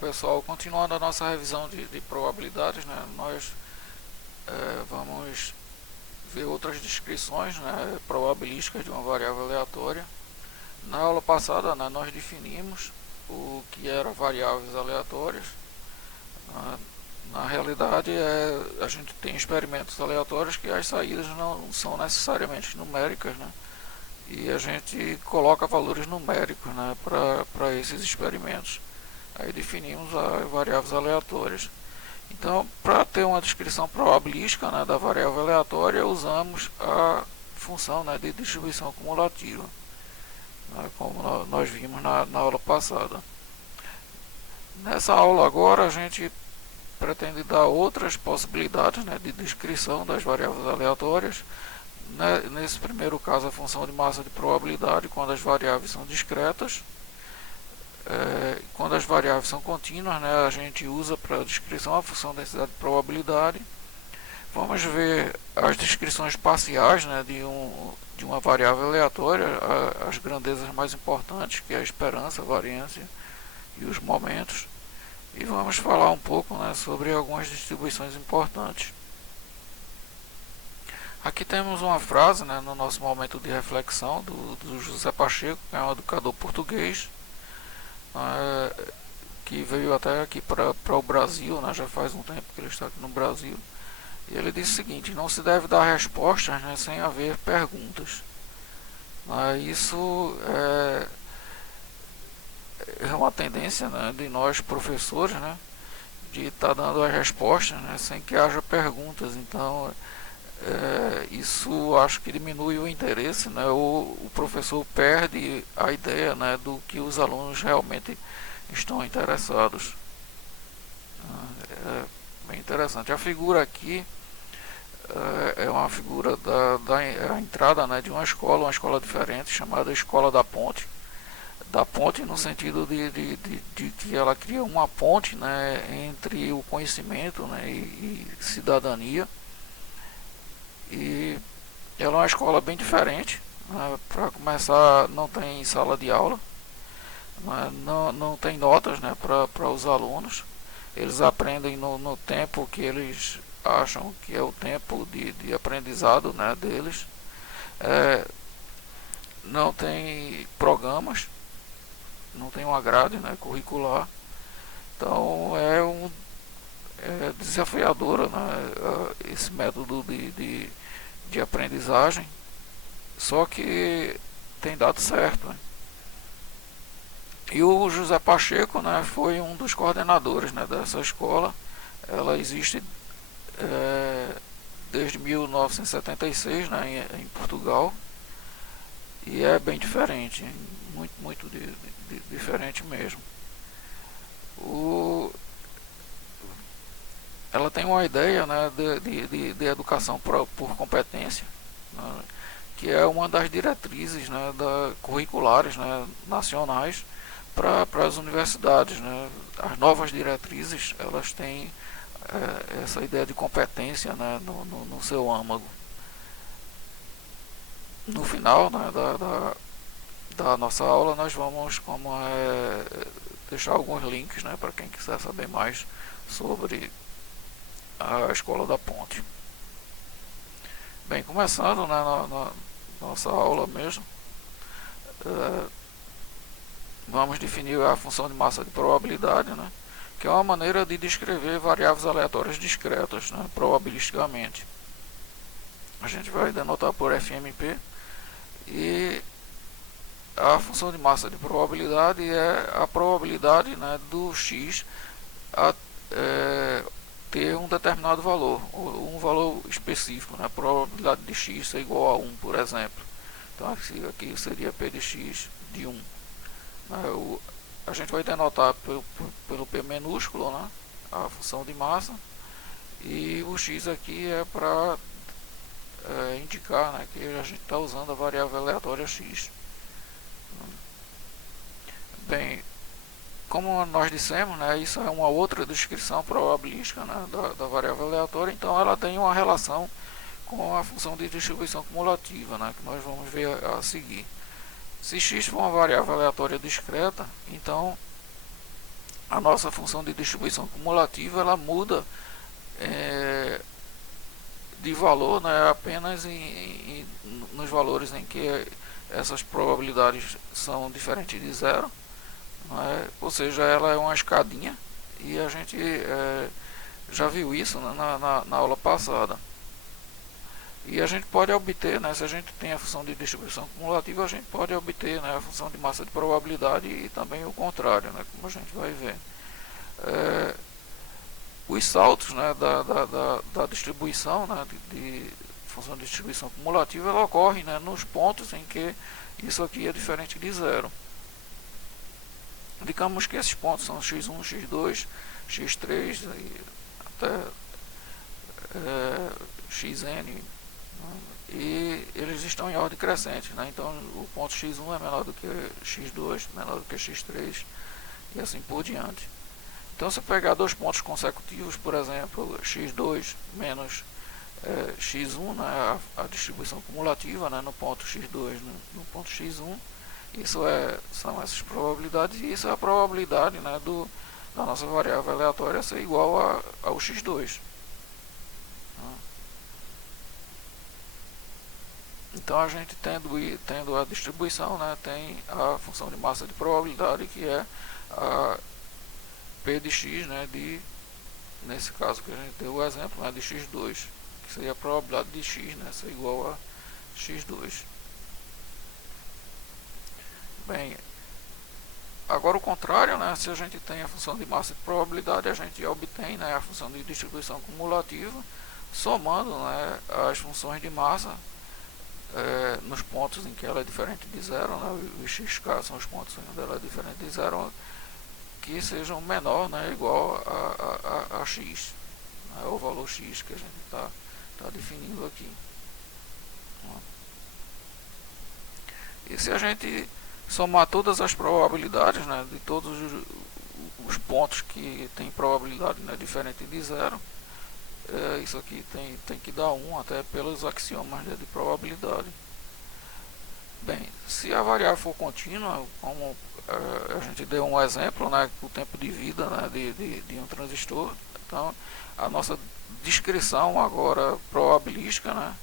pessoal, continuando a nossa revisão de probabilidades, né, nós vamos ver outras descrições, né, probabilísticas de uma variável aleatória. Na aula passada, né, nós definimos o que eram variáveis aleatórias. Na realidade, a gente tem experimentos aleatórios que as saídas não são necessariamente numéricas, né, e a gente coloca valores numéricos, né, para esses experimentos. Aí definimos as variáveis aleatórias. Então, para ter uma descrição probabilística, né, da variável aleatória, usamos a função, né, de distribuição cumulativa, né, como nós vimos na aula passada. Nessa aula agora a gente pretende dar outras possibilidades, né, de descrição das variáveis aleatórias. Nesse primeiro caso, a função de massa de probabilidade quando as variáveis são discretas. Quando as variáveis são contínuas, né, a gente usa para a descrição a função de densidade de probabilidade. Vamos ver as descrições parciais, né, de uma variável aleatória, as grandezas mais importantes, que é a esperança, a variância e os momentos. E vamos falar um pouco, né, sobre algumas distribuições importantes. Aqui temos uma frase, né, no nosso momento de reflexão do José Pacheco, que é um educador português, que veio até aqui para o Brasil, né, já faz um tempo que ele está aqui no Brasil. E ele diz o seguinte: não se deve dar respostas, né, sem haver perguntas. Isso é uma tendência, né, de nós professores, né, de estar dando as respostas, né, sem que haja perguntas. Então isso acho que diminui o interesse, né, o professor perde a ideia, né, do que os alunos realmente estão interessados. É bem interessante. A figura aqui é uma figura da entrada, né, de uma escola diferente, chamada Escola da Ponte. Da ponte no sentido de que ela cria uma ponte, né, entre o conhecimento, né, e cidadania. E ela é uma escola bem diferente, né? Para começar, não tem sala de aula, né? Não tem notas, né, para os alunos. Eles aprendem no tempo que eles acham que é o tempo de aprendizado, né, deles. Não tem programas, não tem uma grade, né, curricular. Então é desafiadora, né, esse método de aprendizagem, só que tem dado certo, né? E o José Pacheco, né, foi um dos coordenadores, né, dessa escola. Ela existe desde 1976, né, em Portugal, e é bem diferente, muito diferente mesmo. Ela tem uma ideia, né, de educação por competência, né, que é uma das diretrizes, né, curriculares, né, nacionais para as universidades, né. As novas diretrizes, elas têm essa ideia de competência, né, no seu âmago. No final, né, da nossa aula, nós vamos deixar alguns links, né, para quem quiser saber mais sobre a Escola da Ponte. Bem, começando, né, na nossa aula mesmo, vamos definir a função de massa de probabilidade, né, que é uma maneira de descrever variáveis aleatórias discretas, né, probabilisticamente. A gente vai denotar por FMP, e a função de massa de probabilidade é a probabilidade, né, do x ter um determinado valor, um valor específico, né? A probabilidade de x ser igual a 1, por exemplo. Então aqui seria p de x de 1. A gente vai denotar pelo p minúsculo, né, a função de massa, e o x aqui é para indicar, né, que a gente está usando a variável aleatória x. Bem, como nós dissemos, né, isso é uma outra descrição probabilística, né, da variável aleatória. Então ela tem uma relação com a função de distribuição cumulativa, né, que nós vamos ver a seguir. Se x for uma variável aleatória discreta, então a nossa função de distribuição cumulativa ela muda de valor, né, apenas nos valores em que essas probabilidades são diferentes de zero, né, ou seja, ela é uma escadinha e a gente já viu isso, né, na aula passada. E a gente pode obter, né, se a gente tem a função de distribuição cumulativa, a gente pode obter, né, a função de massa de probabilidade e também o contrário, né, como a gente vai ver. Os saltos, né, da distribuição, né, de função de distribuição cumulativa, ela ocorre, né, nos pontos em que isso aqui é diferente de zero. Digamos que esses pontos são x1, x2, x3 e até xn, né, e eles estão em ordem crescente, né? Então o ponto x1 é menor do que x2, menor do que x3 e assim por diante. Então se eu pegar dois pontos consecutivos, por exemplo, x2 menos x1, né, a distribuição cumulativa, né, no ponto x2 no ponto x1, isso são essas probabilidades, e isso é a probabilidade, né, da nossa variável aleatória ser igual ao x2. Então a gente tendo a distribuição, né, tem a função de massa de probabilidade, que é a P de x, né, nesse caso que a gente deu o exemplo, né, de x2, que seria a probabilidade de x, né, ser igual a x2. Bem, agora o contrário, né, se a gente tem a função de massa de probabilidade, a gente obtém, né, a função de distribuição cumulativa, somando, né, as funções de massa nos pontos em que ela é diferente de zero, né, os xk são os pontos onde ela é diferente de zero, que sejam menor, né, igual a x, né, o valor x que a gente está definindo aqui. E se a gente somar todas as probabilidades, né, de todos os pontos que tem probabilidade, né, diferente de zero, isso aqui tem que dar 1 até pelos axiomas, né, de probabilidade. Bem, se a variável for contínua, como a gente deu um exemplo, né, o tempo de vida, né, de um transistor, então a nossa descrição agora probabilística, né,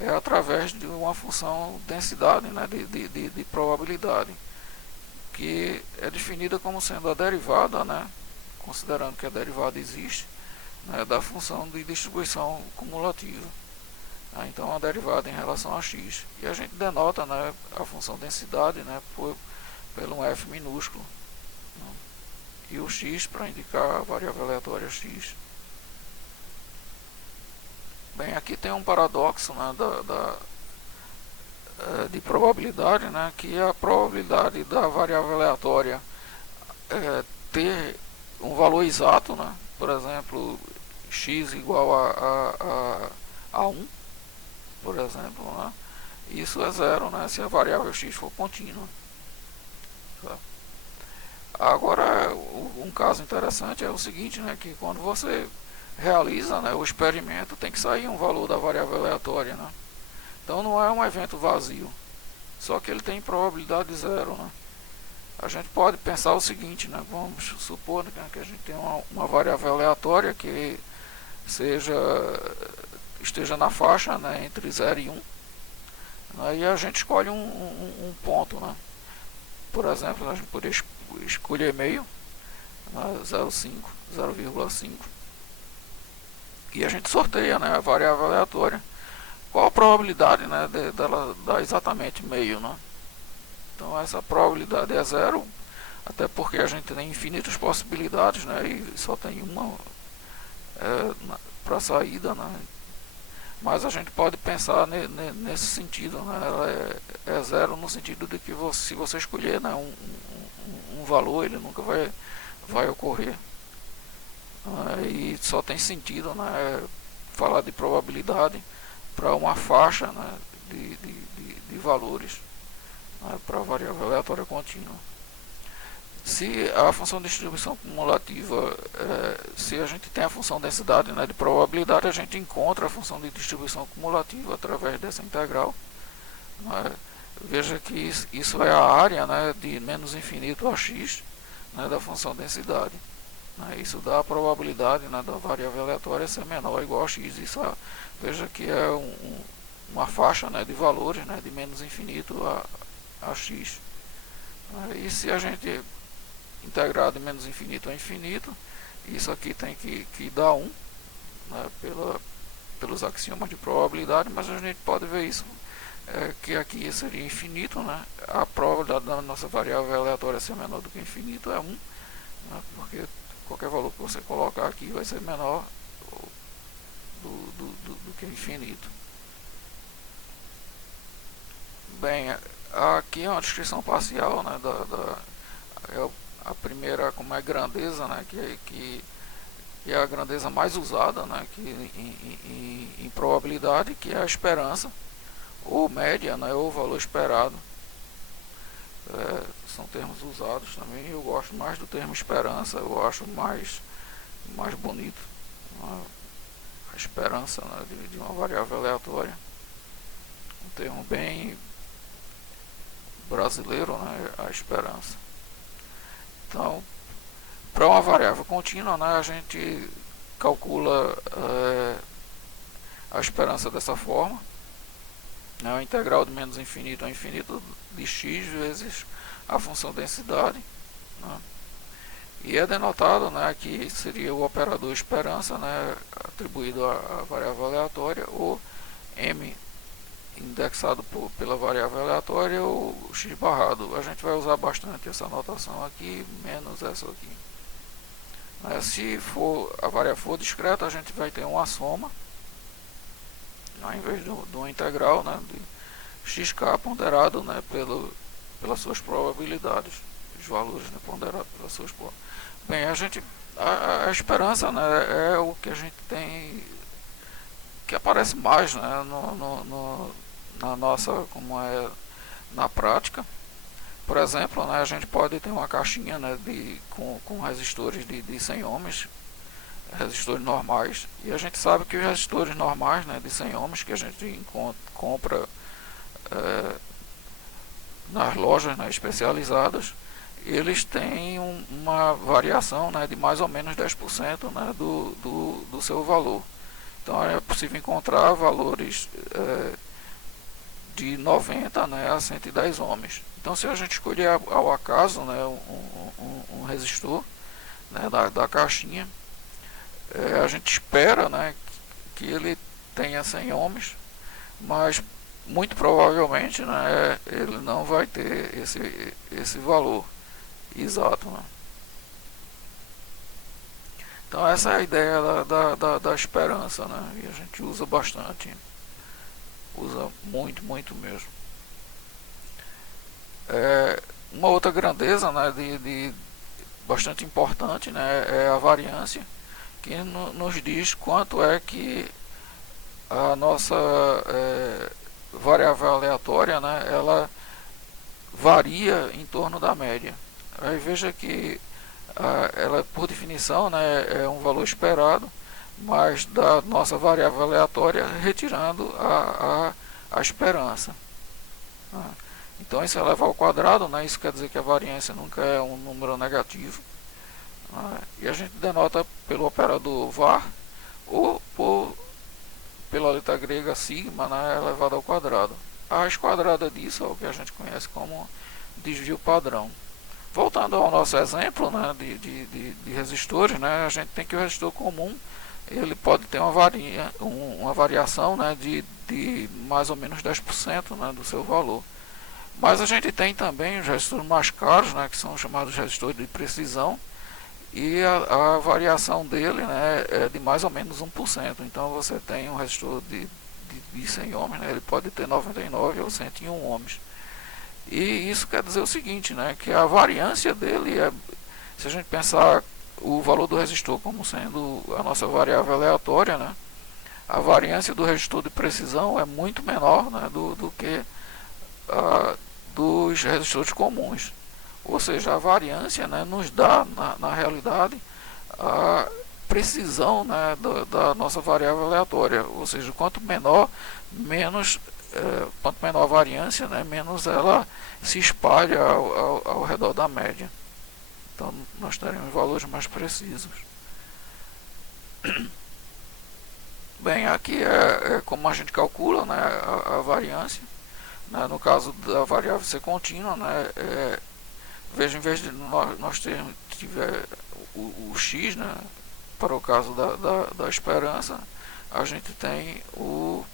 é através de uma função densidade, né, de probabilidade, que é definida como sendo a derivada, né, considerando que a derivada existe, né, da função de distribuição cumulativa. Então a derivada em relação a x. E a gente denota, né, a função densidade, né, pelo f minúsculo, né, e o x para indicar a variável aleatória x. Bem, aqui tem um paradoxo, né, de probabilidade, né, que a probabilidade da variável aleatória ter um valor exato, né, por exemplo, x igual a 1, por exemplo, né, isso é zero, né, se a variável x for contínua. Agora, um caso interessante é o seguinte, né, que quando você realiza, né, o experimento, tem que sair um valor da variável aleatória, né? Então não é um evento vazio, só que ele tem probabilidade zero, né? A gente pode pensar o seguinte, né, vamos supor, né, que a gente tem uma variável aleatória que esteja na faixa, né, entre 0 e 1, né, e a gente escolhe um ponto, né? Por exemplo, a gente poderia escolher meio, né, 0,5, 0,5, e a gente sorteia, né, a variável aleatória. Qual a probabilidade, né, dela dar exatamente meio, né? Então essa probabilidade é zero, até porque a gente tem infinitas possibilidades, né, e só tem uma para saída, né? Mas a gente pode pensar nesse sentido, né? Ela é zero no sentido de que se você escolher, né, um valor, ele nunca vai ocorrer. E só tem sentido, né, falar de probabilidade para uma faixa, né, de valores, né, para a variável aleatória contínua. Se a função de distribuição cumulativa, se a gente tem a função densidade, né, de probabilidade, a gente encontra a função de distribuição cumulativa através dessa integral, né. Veja que isso é a área, né, de menos infinito a x, né, da função densidade. Né, isso dá a probabilidade, né, da variável aleatória ser menor ou igual a x. Isso, veja que é uma faixa, né, de valores, né, de menos infinito a x. E se a gente integrar de menos infinito a infinito, isso aqui tem que dar 1, né, pelos axiomas de probabilidade, mas a gente pode ver isso, que aqui seria infinito, né? A probabilidade da nossa variável aleatória ser menor do que infinito é 1, né? Porque qualquer valor que você colocar aqui vai ser menor do que infinito. Bem, aqui é uma descrição parcial, né, a primeira, como é grandeza, né, que é a grandeza mais usada, né, em probabilidade, que é a esperança, ou média, né, ou valor esperado. São termos usados também. Eu gosto mais do termo esperança, eu acho mais bonito, né, a esperança, né, de uma variável aleatória. Um termo bem brasileiro, né, a esperança. Então, para uma variável contínua, né, a gente calcula a esperança dessa forma, né, a integral de menos infinito a infinito de x vezes a função densidade, né, e é denotado, né, que seria o operador esperança, né, atribuído à variável aleatória, ou m indexado pela variável aleatória, ou x barrado. A gente vai usar bastante essa notação aqui, menos essa aqui. Se a variável for discreta, a gente vai ter uma soma, em vez de uma integral, né, de xk ponderado, né, pelas suas probabilidades, os valores, né, ponderados pelas suas probabilidades. Bem, a esperança, né, é o que a gente tem, que aparece mais, né, na nossa, como é na prática. Por exemplo, né, a gente pode ter uma caixinha, né, com resistores de 100 ohms, resistores normais, e a gente sabe que os resistores normais, né, de 100 ohms que a gente compra nas lojas, né, especializadas, eles têm uma variação, né, de mais ou menos 10%, né, do seu valor. Então é possível encontrar valores de 90, né, a 110 ohms. Então, se a gente escolher ao acaso, né, um resistor, né, da caixinha, a gente espera, né, que ele tenha 100 ohms, mas muito provavelmente, né, ele não vai ter esse valor exato, né. Então essa é a ideia da esperança, né, e a gente usa bastante, usa muito mesmo. Uma outra grandeza, né, de bastante importante, né, é a variância, que nos diz quanto é que a nossa variável aleatória, né, ela varia em torno da média. Aí veja que ela, por definição, né, é um valor esperado, mas da nossa variável aleatória retirando a esperança. Então isso é elevado ao quadrado, né, isso quer dizer que a variância nunca é um número negativo. E a gente denota pelo operador var ou pela letra grega sigma, né, elevado ao quadrado. A raiz quadrada disso é o que a gente conhece como desvio padrão. Voltando ao nosso exemplo, né, de resistores, né, a gente tem que o resistor comum ele pode ter uma variação, né, de mais ou menos 10%, né, do seu valor. Mas a gente tem também os resistores mais caros, né, que são chamados resistores de precisão, e a variação dele, né, é de mais ou menos 1%. Então você tem um resistor de 100 ohms, né, ele pode ter 99 ou 101 ohms. E isso quer dizer o seguinte, né, que a variância dele se a gente pensar o valor do resistor como sendo a nossa variável aleatória, né, a variância do resistor de precisão é muito menor, né, do que dos resistores comuns. Ou seja, a variância, né, nos dá, na realidade, a precisão, né, da nossa variável aleatória. Ou seja, quanto menor a variância, né, menos ela se espalha ao redor da média. Então nós teremos valores mais precisos. Bem, aqui é como a gente calcula, né, a variância, né, no caso da variável ser contínua, né, veja, em vez de nós tiver o x, né, para o caso da esperança, a gente tem o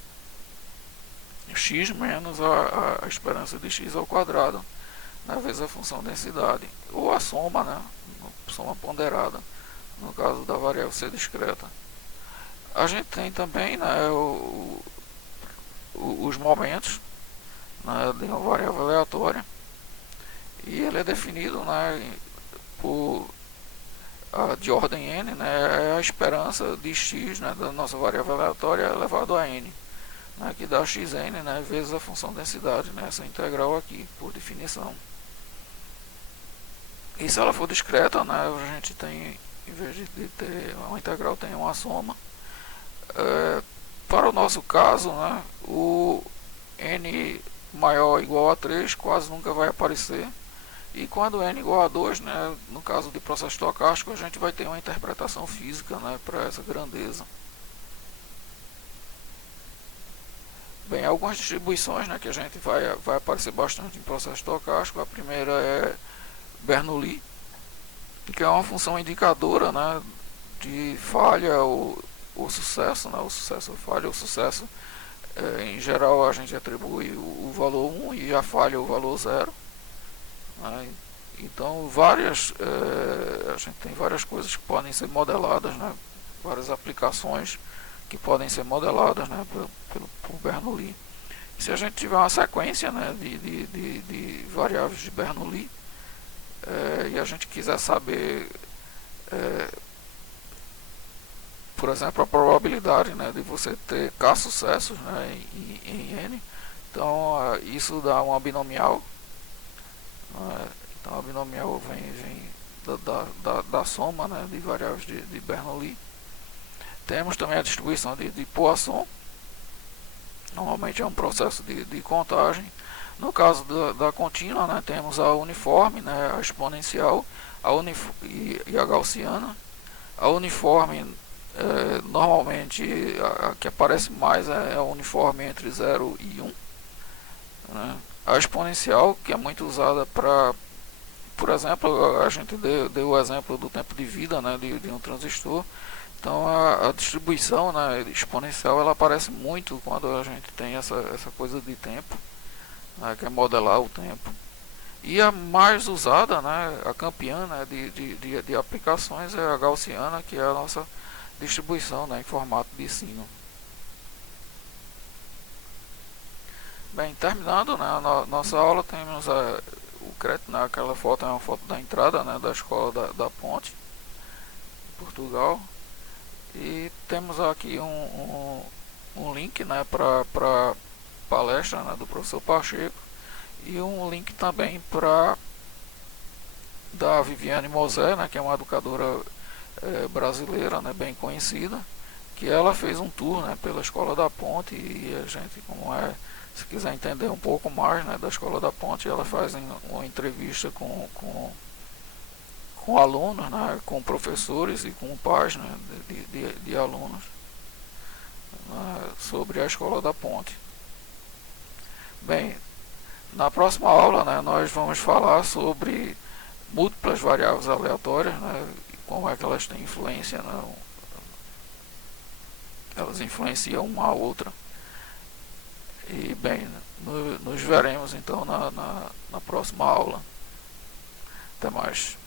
x menos a esperança de x ao quadrado, né, vezes a função densidade, ou a soma, né, soma ponderada, no caso da variável ser discreta. A gente tem também, né, os momentos, né, de uma variável aleatória, e ele é definido, né, por de ordem n, né, é a esperança de x, né, da nossa variável aleatória elevado a n, né, que dá xn, né, vezes a função densidade, né, essa integral aqui, por definição. E se ela for discreta, né, a gente tem, em vez de ter uma integral, tem uma soma. Para o nosso caso, né, o n maior ou igual a 3 quase nunca vai aparecer. E quando n igual a 2, né, no caso de processo estocástico, a gente vai ter uma interpretação física, né, para essa grandeza. Bem, algumas distribuições, né, que a gente vai aparecer bastante em processo estocástico. A primeira é Bernoulli, que é uma função indicadora, né, de falha ou sucesso, né, o sucesso ou falha. O sucesso, em geral, a gente atribui o valor 1 e a falha o valor 0. Né? Então, a gente tem várias coisas que podem ser modeladas, né, várias aplicações que podem ser modeladas, né, por Bernoulli. E se a gente tiver uma sequência, né, de variáveis de Bernoulli, e a gente quiser saber, por exemplo, a probabilidade, né, de você ter k sucessos, né, em n, então isso dá uma binomial. Então a binomial vem da soma, né, de variáveis de Bernoulli. Temos também a distribuição de Poisson. Normalmente é um processo de contagem. No caso da contínua, né, temos a uniforme, né, a exponencial e a gaussiana. A uniforme, normalmente a que aparece mais é a uniforme entre 0 e 1. Né? A exponencial, que é muito usada para, por exemplo, a gente deu o exemplo do tempo de vida, né, de um transistor. Então a distribuição, né, exponencial, ela aparece muito quando a gente tem essa coisa de tempo, né, que é modelar o tempo. E a mais usada, né, a campeã, né, de aplicações é a gaussiana, que é a nossa distribuição, né, em formato de sino. Bem, terminando, né, a nossa aula, temos o crédito, né, aquela foto é uma foto da entrada, né, da escola da Ponte, Portugal. E temos aqui um link, né, para palestra, né, do professor Pacheco, e um link também para da Viviane Mosé, né, que é uma educadora brasileira, né, bem conhecida, que ela fez um tour, né, pela Escola da Ponte, e a gente, se quiser entender um pouco mais, né, da Escola da Ponte, ela faz uma entrevista com alunos, né, com professores e com pais, né, de alunos, né, sobre a Escola da Ponte. Bem, na próxima aula, né, nós vamos falar sobre múltiplas variáveis aleatórias, né, e como é que elas têm influência, né, elas influenciam uma a outra. E bem, nos veremos então na próxima aula. Até mais.